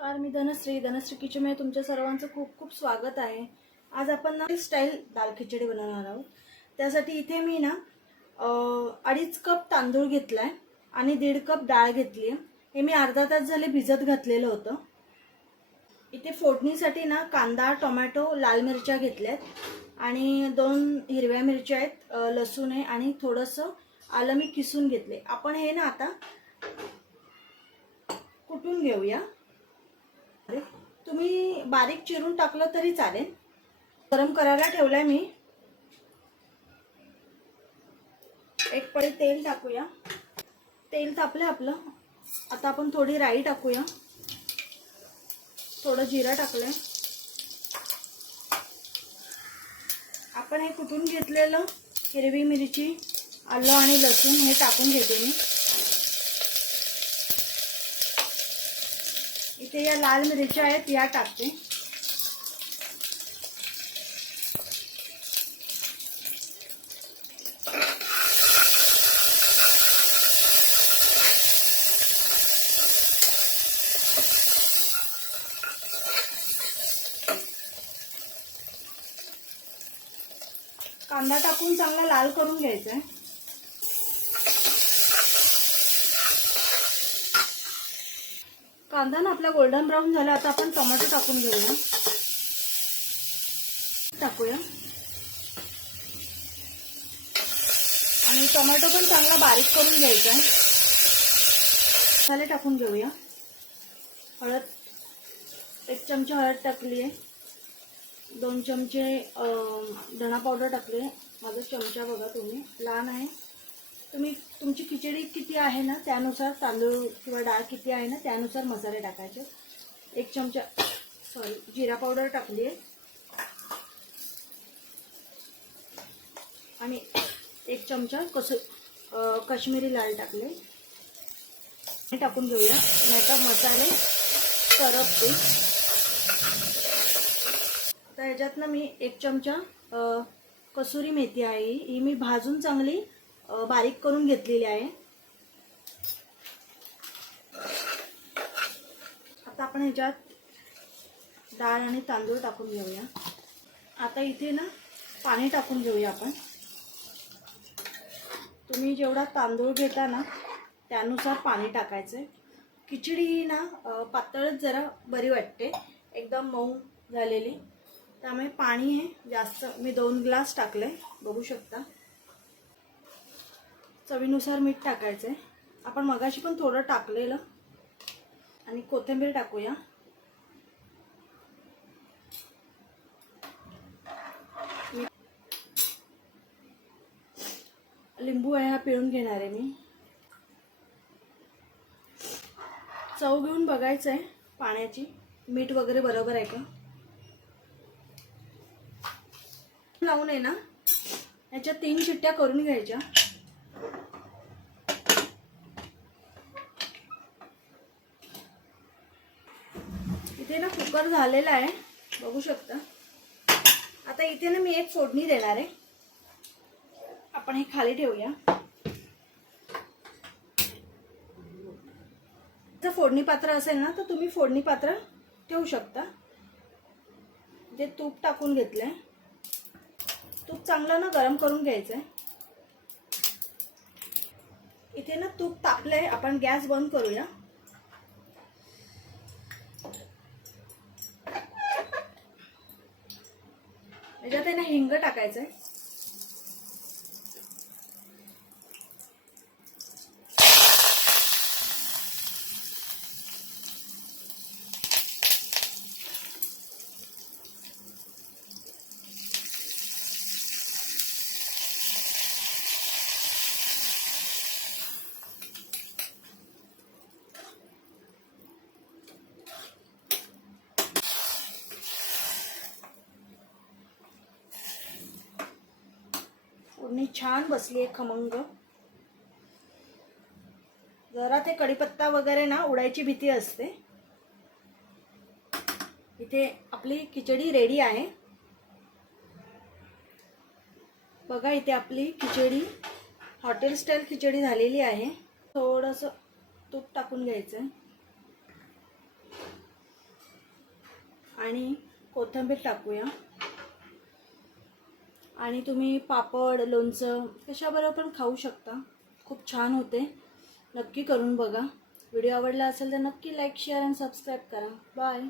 नमस्कार मी धनश्री. धनश्री किचनमध्ये तुमच्या सर्वांचं खूप खूप स्वागत आहे. आज आपण ना स्टाईल दाल खिचडी बनवणार आहोत. त्यासाठी इथे मी ना अडीच कप तांदूळ घेतलाय आणि दीड कप डाळ घेतली हे मी अर्धा तास झाले भिजत घातलेलं होतं. इथे फोडणीसाठी ना कांदा टोमॅटो लाल मिरच्या घेतल्यात आणि दोन हिरव्या मिरच्या आहेत लसूण आहे आणि थोडंसं आलं मी किसून घेतले आपण हे ना आता कुटून घेऊया? तुम्ही बारीक चिरून टाकलं तरी चालेल. गरम करायला ठेवलंय मी. एक पळी तेल टाकूया. तेल तापलं आपलं. आता आपण थोडी राई टाकूया. थोडं जिरा टाकलंय. आपण हे कुठून घेतलेलं? हिरवी मिरची आलं आणि लसूण हे टाकून घेते मी. इथे या लाल मिरच्या आहेत या टाकते. कांदा टाकून चांगला लाल करून घ्यायचा आहे. कांदा ना आपला गोल्डन ब्राऊन झाला आता आपण टोमॅटो टाकून घेऊया. टाकूया. आणि टोमॅटो पण चांगला बारीक करून घ्यायचा आहे. मसाले टाकून घेऊया. हळद एक चमचा हळद टाकली आहे दोन चमचे धणा पावडर टाकले. माझा चमचा बघा तुम्ही. लहान आहे. तुम्ही तुमची खिचडी किती आहे ना त्यानुसार तांदूळ किंवा डाळ किती आहे ना त्यानुसार मसाले टाकायचे. एक चमचा सॉरी जिरा पावडर टाकली आहे. आणि एक चमचा कस अं, काश्मीरी लाल टाकले. हे टाकून घेऊया. नाहीतर मसाले करपते आता ह्याच्यातनं मी एक चमचा कसुरी मेथी आहे. ही मी भाजून चांगली बारीक करून घेतलेली आहे. आता आपण ह्याच्यात डाळ आणि तांदूळ टाकून घेऊया. आता इथे ना पाणी टाकून घेऊया आपण. तुम्ही जेवढा तांदूळ घेता ना त्यानुसार पाणी टाकायचं खिचडी ही ना पातळच जरा बरी वाटते. एकदम मऊ झालेली. त्यामुळे पाणी हे जास्त मी दोन ग्लास टाकले बघू शकता. चवीनुसार मीठ टाकायचं आहे आपण मगाशी पण थोडं टाकलेलं. आणि कोथिंबीर टाकूया. लिंबू आहे हा पिळून घेणार आहे मी. चव घेऊन बघायचं आहे पाण्याची. मीठ वगैरे बरोबर आहे का? लावून आहे ना? याच्या तीन चिट्ट्या करून घ्यायच्या. इथे ना कुकर झालेला आहे. बघू शकता. आता इथे ना मी एक फोडणी देणार आहे. आपण हे खाली ठेवूया. जर फोडणी पात्र असेल ना तर तुम्ही फोडणी पात्र ठेवू शकता. जे तूप टाकून घेतलंय. तूप चांगलं ना गरम करून घ्यायचं आहे इथे ना तूप तापलंय आपण गॅस बंद करूया. याच्यात आहे ना हिंग टाकायचंय. फोडणी छान बसली आहे खमंग. जरा ते कढीपत्ता वगैरे ना उडायची भीती असते. इथे आपली खिचडी रेडी आहे. बघा इथे आपली खिचडी हॉटेल स्टाईल खिचडी झालेली आहे. थोडंसं तूप टाकून घ्यायचं. आणि कोथिंबीर टाकूया. आणि तुम्ही पापड लोणचं कशाबरोबर पण खाऊ शकता. खूप छान होते. नक्की करून बघा. व्हिडिओ आवडला असेल तर नक्की लाईक शेअर आणि सबस्क्राईब करा. बाय